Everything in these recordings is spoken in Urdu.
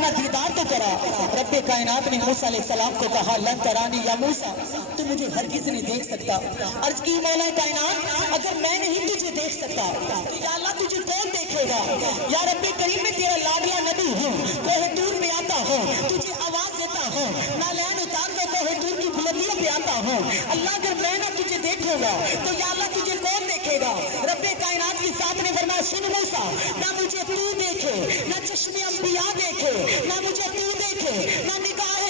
اپنا دیدار تو کرا۔ رب کائنات نے موسیٰ علیہ السلام کو کہا لن ترانی یا موسیٰ، تو مجھے ہرگز نہیں دیکھ سکتا۔ عرض کی مولا کائنات اگر میں نہیں تجھے دیکھ سکتا تو یا اللہ تجھے کون دیکھے گا؟ یا رب کریم میں تیرا لاڈلا نبی ہوں، کوہ طور پہ آتا ہوں، تجھے آواز دیتا ہوں، نالین اتار کر کوہ طور کی بلندیوں پہ آتا ہوں۔ اللہ اگر میں نہ تجھے دیکھوں گا تو یا اللہ تجھے کون دیکھے گا؟ رب کائنات کی ذات نے فرمایا سن موسیٰ، نہ مجھے تو دیکھے، نہ چشم انبیاء دیکھے، نہ مجھے تو دیکھے، نہ نگاہ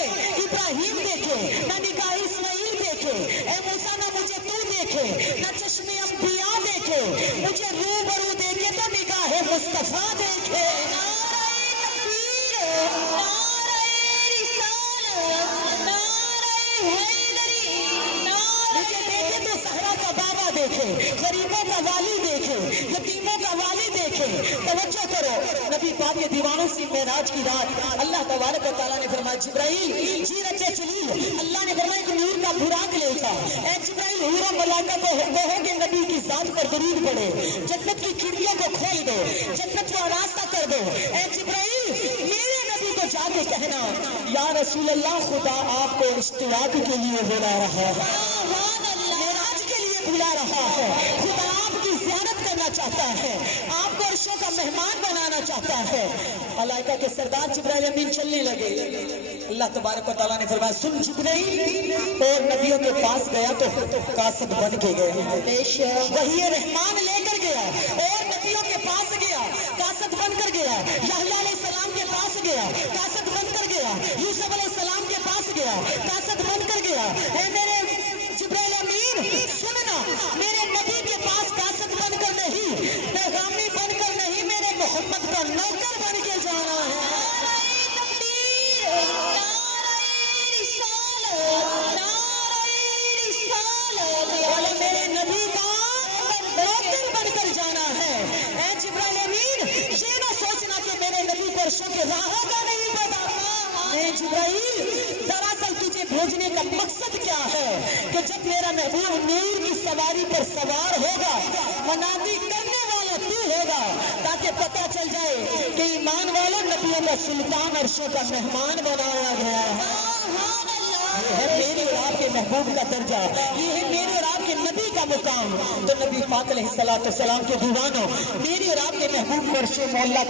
ابراہیم دیکھے، نہ نگاہ اسماعیل دیکھے، اے موسیٰ نہ مجھے تو دیکھے، نہ چشم انبیاء دیکھے، مجھے روبرو دیکھے تو نگاہ مصطفیٰ دیکھے۔ نعرہ تکبیر، نعرہ رسالت، نعرہ حیدری، مجھے دیکھے تو زہرا کا بابا دیکھے، غریبوں کا والی دیکھے، یتیموں کا والی دیکھے۔ توجہ کرو، نبی پاک کے دیوانوں سے معراج کی رات اللہ تبارک و تعالیٰ نے فرمایا جبرائیل جی رچے چلیے۔ اللہ نے فرمایا کہ نور کا براق لے جا، اے جبرائیل حور و ملائکہ کو کہو کہ نبی کی ذات پر درود پڑھے، جنت کی کھڑکیوں کو کھول دو، جنت کو راستہ کر دو۔ اے جبرائیل میرے نبی کو جا کے کہنا یا رسول اللہ خدا آپ کو اشتیاق کے لیے بلا رہا ہے، معراج کے لیے بلا رہا ہے، خدا آپ کی زیارت کرنا چاہتا ہے، آپ کو عرشوں کا مہمان بنانا چاہتا ہے۔ ملائکہ کے سردار جبرائیل امین چلنے لگے۔ اللہ تبارک و تعالیٰ نے فرمایا سن جبرائیل، اور نبیوں کے پاس گیا تو قاصد بن کے گئے، وحی رحمان لے کر گیا، اور نبیوں کے پاس گیا قاصد بن کر گیا، یحییٰ علیہ السلام کے پاس گیا قاصد بن کر گیا، یوسف علیہ السلام کے پاس گیا قاصد بن کر گیا۔ اے میرے جبرائیل امین سننا، میرے نبی کے پاس قاصد بن کر نہیں، پیغامی بن کر نہیں، میرے محمد کا نوکر بن کے جانا ہے۔ نعرہ تکبیر، نعرہ رسالت، نعرہ رسالت، اور میرے نبی کا نوکر بن کر جانا ہے۔ اے جبرائیل امین یہ نہ سوچنا کہ میرے نبی کو عرشوں کے راہوں کا نہیں پتا۔ اے جبرائیل دراصل تجھے بھیجنے کا مقصد کیا ہے کہ جب میرا محبوب نور کی سواری پر سوار ہوگا، منادی کرنے والا تو ہوگا، تاکہ پتہ چل جائے کہ ایمان والا نبیوں کا سلطان عرشوں کا مہمان بنایا گیا ہے۔ یہ ہے میرے اور آپ کے محبوب کا درجہ، یہ ہے میرے اور آپ کے نبی کا مقام۔ تو نبی پاک علیہ السلام کے دیوانوں، میرے اور آپ کے محبوب عرش مولا